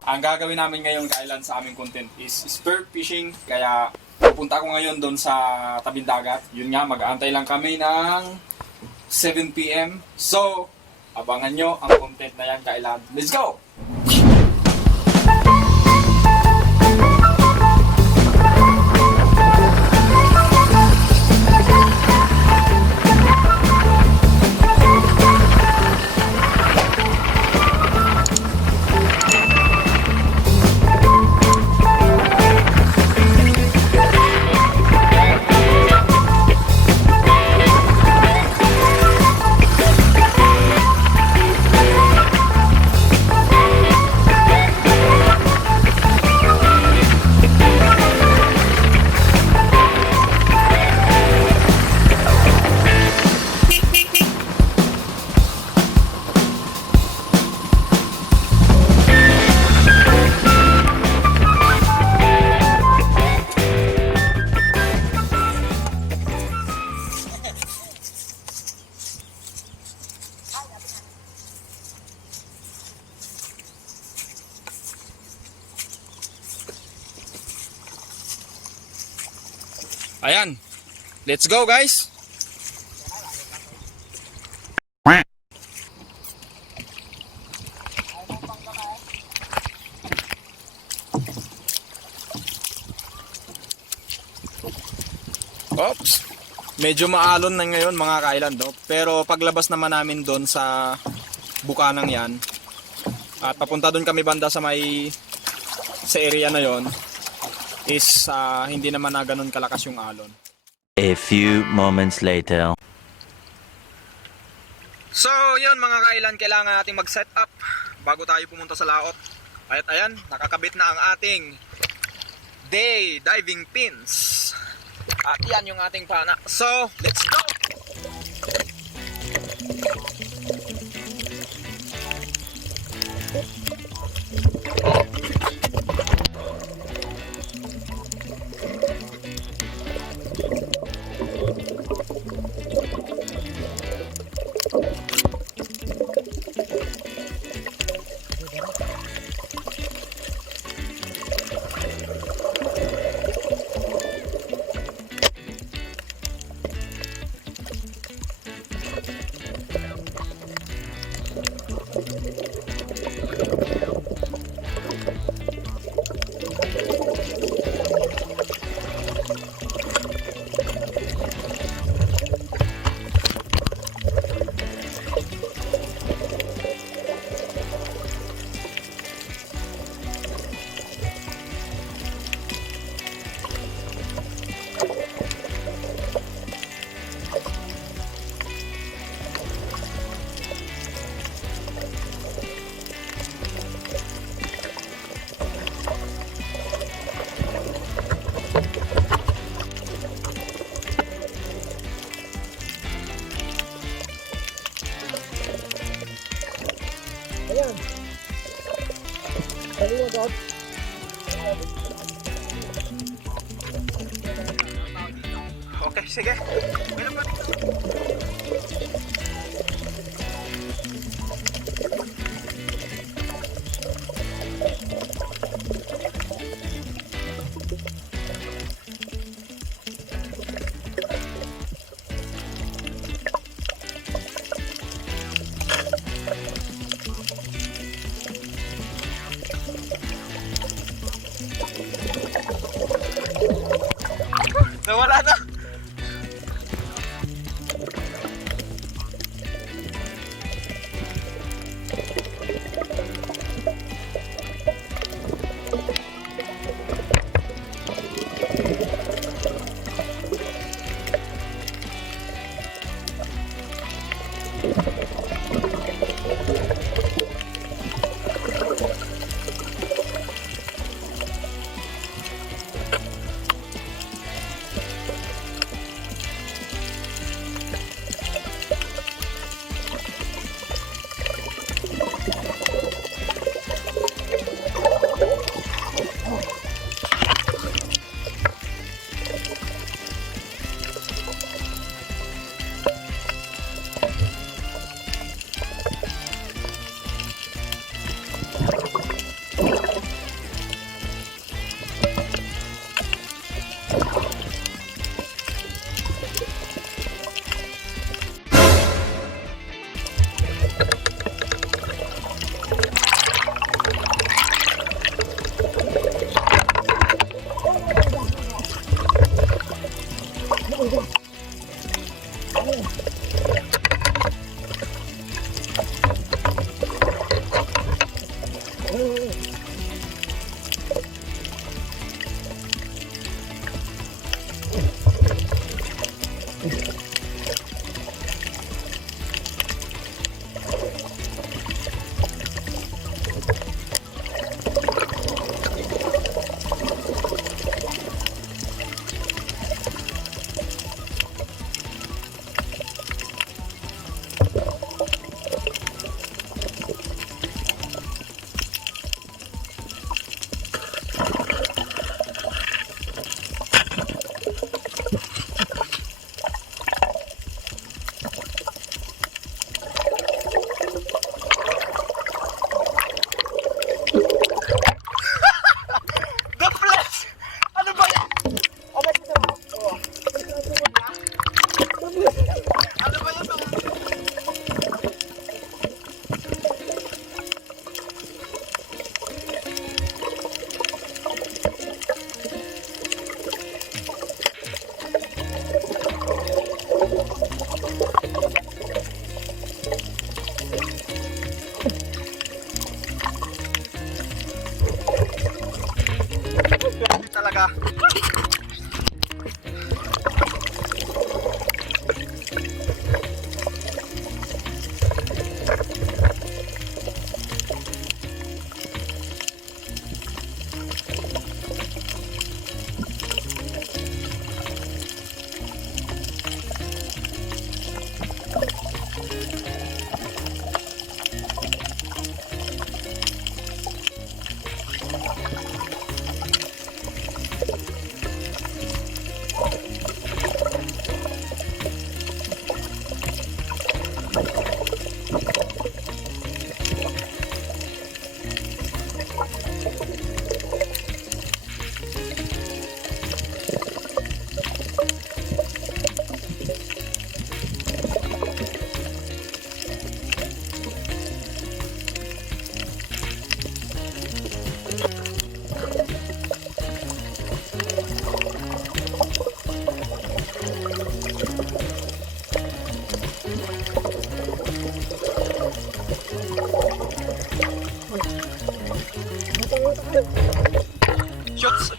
Ang gagawin namin ngayon kailan sa aming content is spear fishing. Kaya pupunta ako ngayon doon sa tabing dagat. Yun nga, mag-aantay lang kami ng 7 PM. So, abangan nyo ang content na yan kailan. Let's go! Ayan. Let's go, guys. Oops. Medyo maalon na ngayon mga ka-island, no? Pero paglabas naman namin doon sa bukanang yan at papunta doon kami banda sa area na yon is hindi naman na ganun kalakas yung alon. A few moments later. So yun mga ka-island, kailangan nating mag-set up bago tayo pumunta sa laot. At ayan, nakakabit na ang ating day diving pins. At yan yung ating pana. So, let's go! Ayan. Agad. Okay, sige. Meron pa dito. Nawala na. talaga.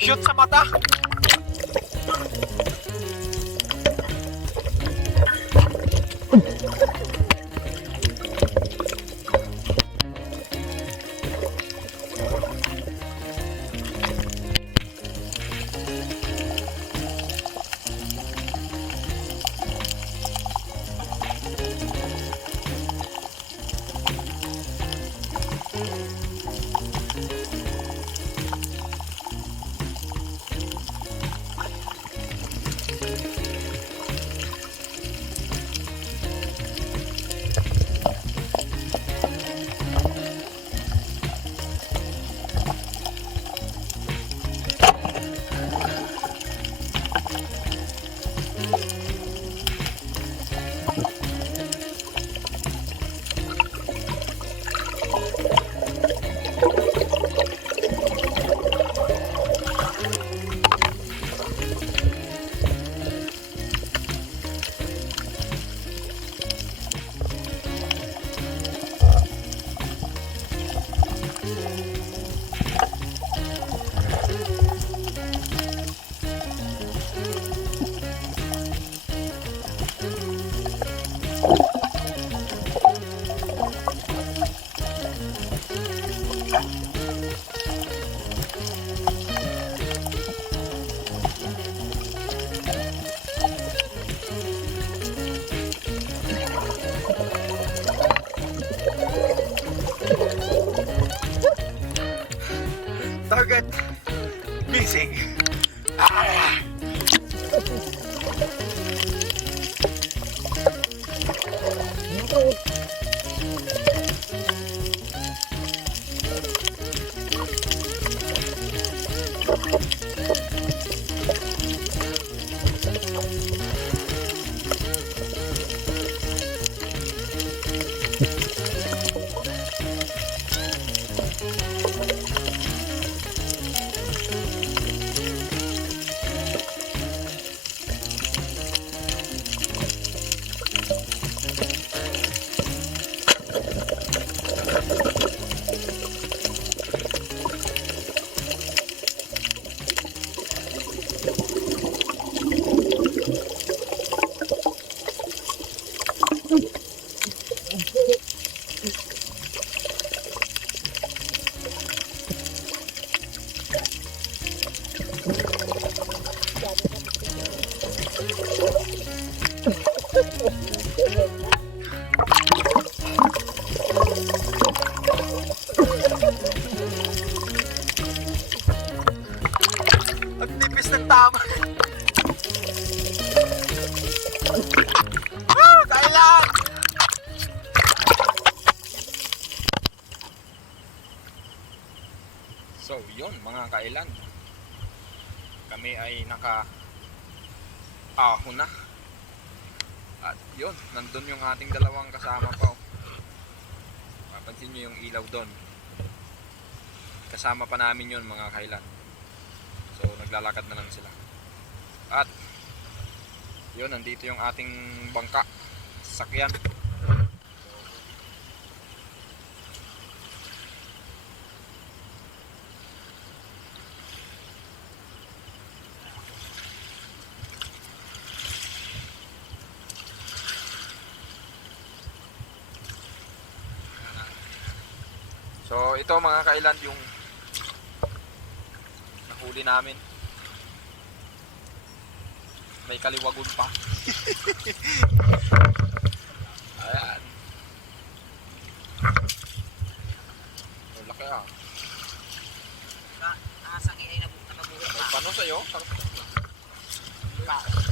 Shoot sa mata. Target missing. Ah! Ang nipis ng tama. Kailan? So yun mga kailan, kami ay naka-ahon na. At yun, nandun yung ating dalawang kasama pa. Papansin nyo yung ilaw doon. Kasama pa namin yun mga kailan. So naglalakad na lang sila. At yun, nandito yung ating bangka, sasakyan. So ito mga kailan yung nahuli namin. May kaliwagon pa. Ayan. Ang laki ah. Nakasangin ay nakabuhay May pa. pano sa'yo? Sarap. Pa.